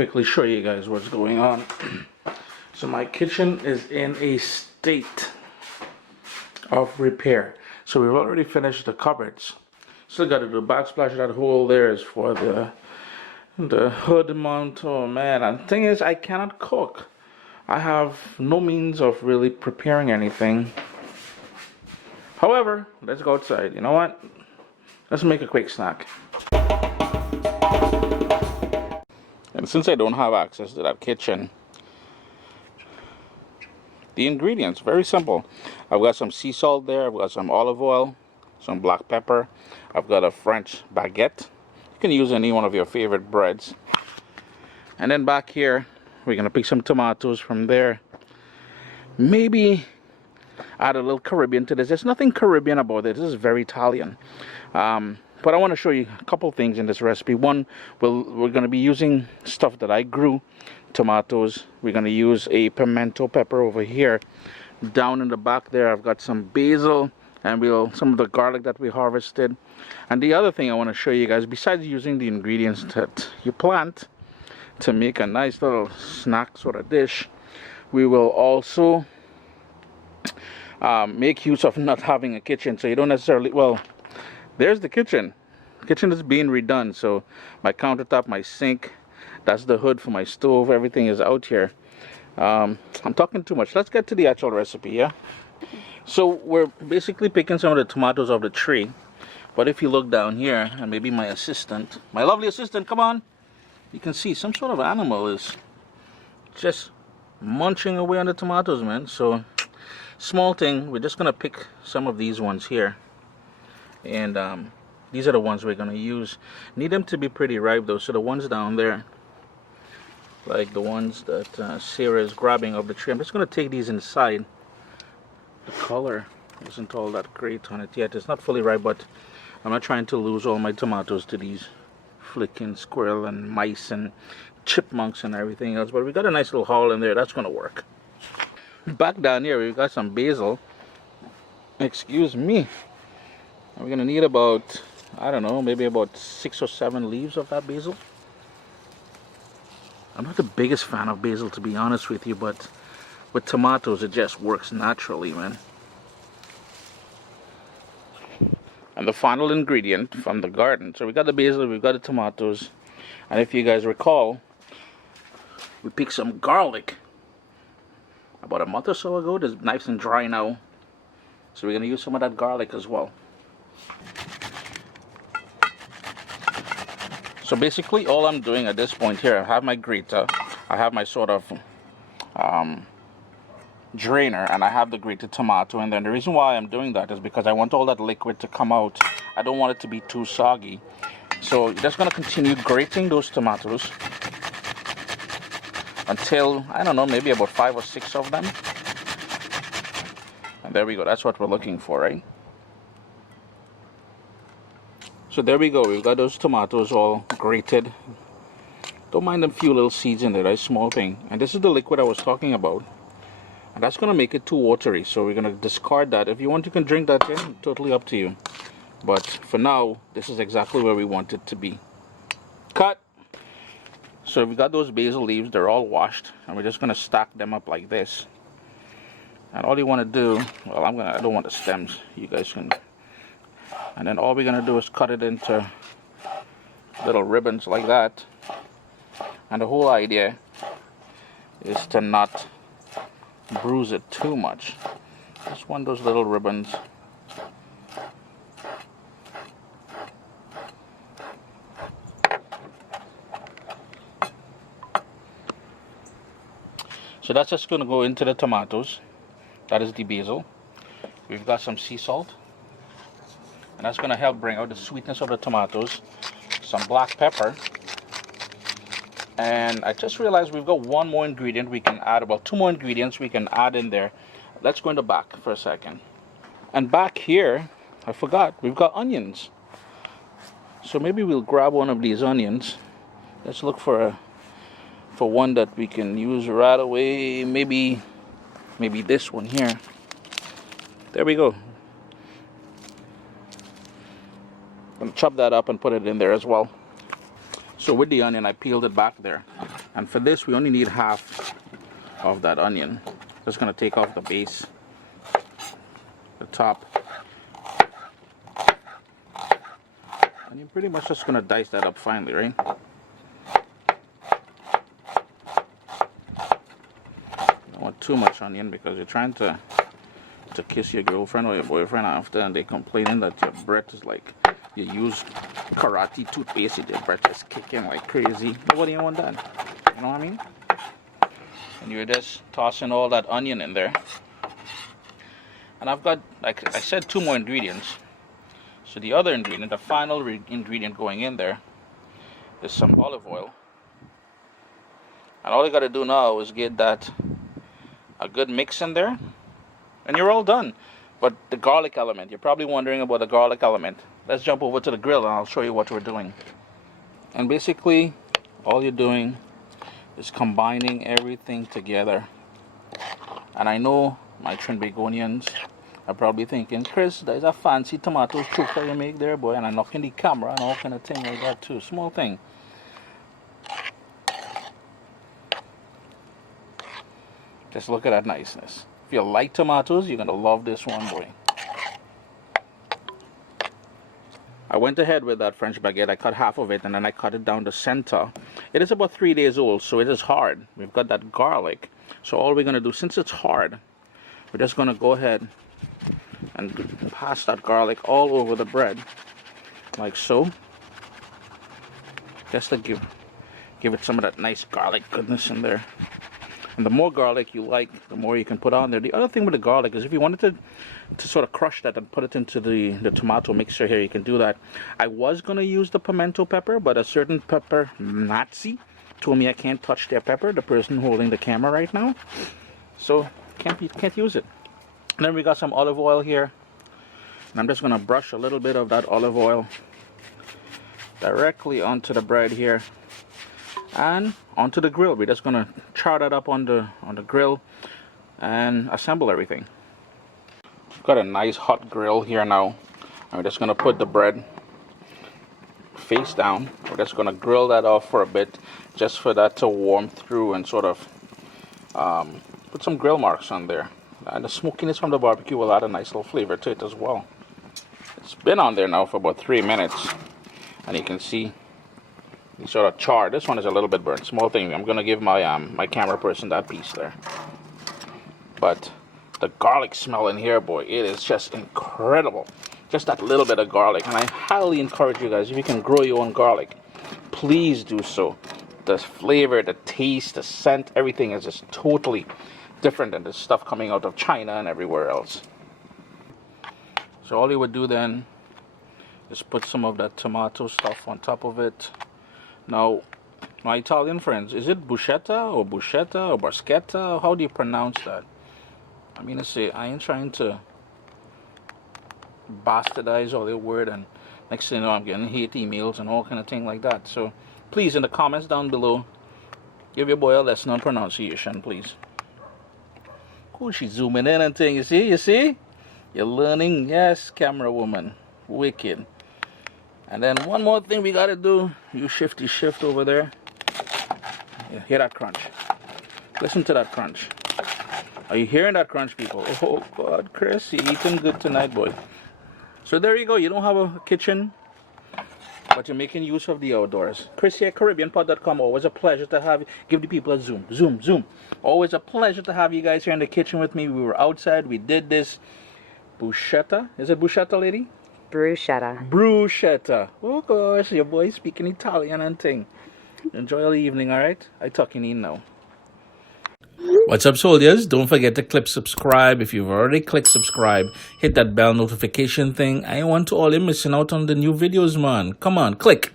quickly show you guys what's going on. So my kitchen is in a state of repair. So we've already finished the cupboards. Still got to do backsplash. That hole there is for the hood mount. Oh man, and the thing is, I cannot cook. I have no means of really preparing anything. However, let's go outside. You know what? Let's make a quick snack. And since I don't have access to that kitchen, the ingredients, very simple. I've got some sea salt there, I've got some olive oil, some black pepper, I've got a French baguette. You can use any one of your favorite breads. And then back here, we're gonna pick some tomatoes from there. Maybe add a little Caribbean to this. There's nothing Caribbean about it. This is very Italian. But I want to show you a couple things in this recipe. One, we're going to be using stuff that I grew. Tomatoes. We're going to use a pimento pepper over here. Down in the back there, I've got some basil and some of the garlic that we harvested. And the other thing I want to show you guys, besides using the ingredients that you plant to make a nice little snack sort of dish, we will also make use of not having a kitchen. So you don't necessarily, well, there's the kitchen. Kitchen is being redone. So my countertop, my sink, that's the hood for my stove. Everything is out here. I'm talking too much. Let's get to the actual recipe, yeah? So we're basically picking some of the tomatoes off the tree. But if you look down here, and maybe my assistant, my lovely assistant, come on. You can see some sort of animal is just munching away on the tomatoes, man. So small thing, we're just gonna pick some of these ones here. And these are the ones we're going to use. Need them to be pretty ripe though. So the ones down there, like the ones that Sarah is grabbing off the tree, I'm just going to take these inside. The color isn't all that great on it yet. It's not fully ripe, but I'm not trying to lose all my tomatoes to these flicking squirrel and mice and chipmunks and everything else. But we got a nice little haul in there. That's going to work. Back down here, we've got some basil. Excuse me. We're going to need about, I don't know, maybe about 6 or 7 leaves of that basil. I'm not the biggest fan of basil, to be honest with you, but with tomatoes it just works naturally, man. And the final ingredient from the garden. So we got the basil, we've got the tomatoes, and if you guys recall, we picked some garlic about a month or so ago. It's nice and dry now, so we're going to use some of that garlic as well. So basically all I'm doing at this point here, I have my grater, I have my sort of drainer, and I have the grated tomato. And then the reason why I'm doing that is because I want all that liquid to come out. I don't want it to be too soggy. So you're just going to continue grating those tomatoes until, I don't know, maybe about 5 or 6 of them. And there we go. That's what we're looking for, right? So there we go, we've got those tomatoes all grated. Don't mind them few little seeds in there, that's a small thing. And this is the liquid I was talking about. And that's going to make it too watery, so we're going to discard that. If you want, you can drink that in, totally up to you. But for now, this is exactly where we want it to be. Cut! So we got those basil leaves, they're all washed. And we're just going to stack them up like this. And all you want to do, well, I don't want the stems, you guys can. And then all we're going to do is cut it into little ribbons like that. And the whole idea is to not bruise it too much. Just want those little ribbons. So that's just going to go into the tomatoes. That is the basil. We've got some sea salt. And that's going to help bring out the sweetness of the tomatoes. Some black pepper. And I just realized we've got one more ingredient we can add, about 2 more ingredients we can add in there. Let's go in the back for a second. And back here, I forgot, we've got onions. So maybe we'll grab one of these onions. Let's look for one that we can use right away. Maybe this one here. There we go. I'm gonna chop that up and put it in there as well. So with the onion, I peeled it back there. And for this, we only need half of that onion. Just gonna take off the base, the top, and you're pretty much just gonna dice that up finely, right? Don't want too much onion because you're trying to kiss your girlfriend or your boyfriend after, and they complaining that your breath is like you use karate toothpaste, your breath is kicking like crazy. Nobody want that. You know what I mean? And you're just tossing all that onion in there. And I've got, like I said, 2 more ingredients. So the other ingredient, the final ingredient going in there, is some olive oil. And all you got to do now is get that a good mix in there, and you're all done. But the garlic element, you're probably wondering about the garlic element. Let's jump over to the grill and I'll show you what we're doing. And basically, all you're doing is combining everything together. And I know my Trinbagonians are probably thinking, Chris, there's a fancy tomato soup that you make there, boy, and I'm knocking the camera and all kind of thing like that too. Small thing. Just look at that niceness. If you like tomatoes, you're gonna love this one, boy. I went ahead with that French baguette. I cut half of it and then I cut it down the center. It is about 3 days old, so it is hard. We've got that garlic. So all we're gonna do, since it's hard, we're just gonna go ahead and pass that garlic all over the bread, like so. Just to give it some of that nice garlic goodness in there. And the more garlic you like, the more you can put on there. The other thing with the garlic is if you wanted to sort of crush that and put it into the tomato mixture here, you can do that. I was going to use the pimento pepper, but a certain pepper Nazi told me I can't touch their pepper, the person holding the camera right now. So can't use it. And then we got some olive oil here. And I'm just going to brush a little bit of that olive oil directly onto the bread here. And onto the grill. We're just gonna char that up on the grill and assemble everything. We've got a nice hot grill here now. I'm just gonna put the bread face down. We're just gonna grill that off for a bit, just for that to warm through and sort of put some grill marks on there. And the smokiness from the barbecue will add a nice little flavor to it as well. It's been on there now for about 3 minutes, and you can see sort of char. This one is a little bit burnt. Small thing. I'm gonna give my my camera person that piece there. But the garlic smell in here, boy, it is just incredible. Just that little bit of garlic, and I highly encourage you guys, if you can grow your own garlic, please do so. The flavor, the taste, the scent, everything is just totally different than the stuff coming out of China and everywhere else. So all you would do then is put some of that tomato stuff on top of it. Now, my Italian friends, is it bruschetta or bruschetta? How do you pronounce that? I mean, I ain't trying to bastardize all the word, and next thing you know, I'm getting hate emails and all kind of thing like that. So, please, in the comments down below, give your boy a lesson on pronunciation, please. Oh, she's zooming in and thing. You see? You're learning. Yes, camera woman. Wicked. And then one more thing we gotta do. You shifty shift over there. Yeah, hear that crunch? Listen to that crunch. Are you hearing that crunch, people? Oh God, Chris, you're eating good tonight, boy. So there you go. You don't have a kitchen, but you're making use of the outdoors. Chris here, CaribbeanPot.com. Always a pleasure to have you. Give the people a zoom. Zoom. Always a pleasure to have you guys here in the kitchen with me. We were outside. We did this bruschetta. Is it bruschetta, lady? Bruschetta. Oh gosh, your boy speaking Italian and thing. Enjoy the evening, alright? I talking in now. What's up, soldiers? Don't forget to click subscribe. If you've already clicked subscribe, hit that bell notification thing. I want to all you missing out on the new videos, man. Come on, click.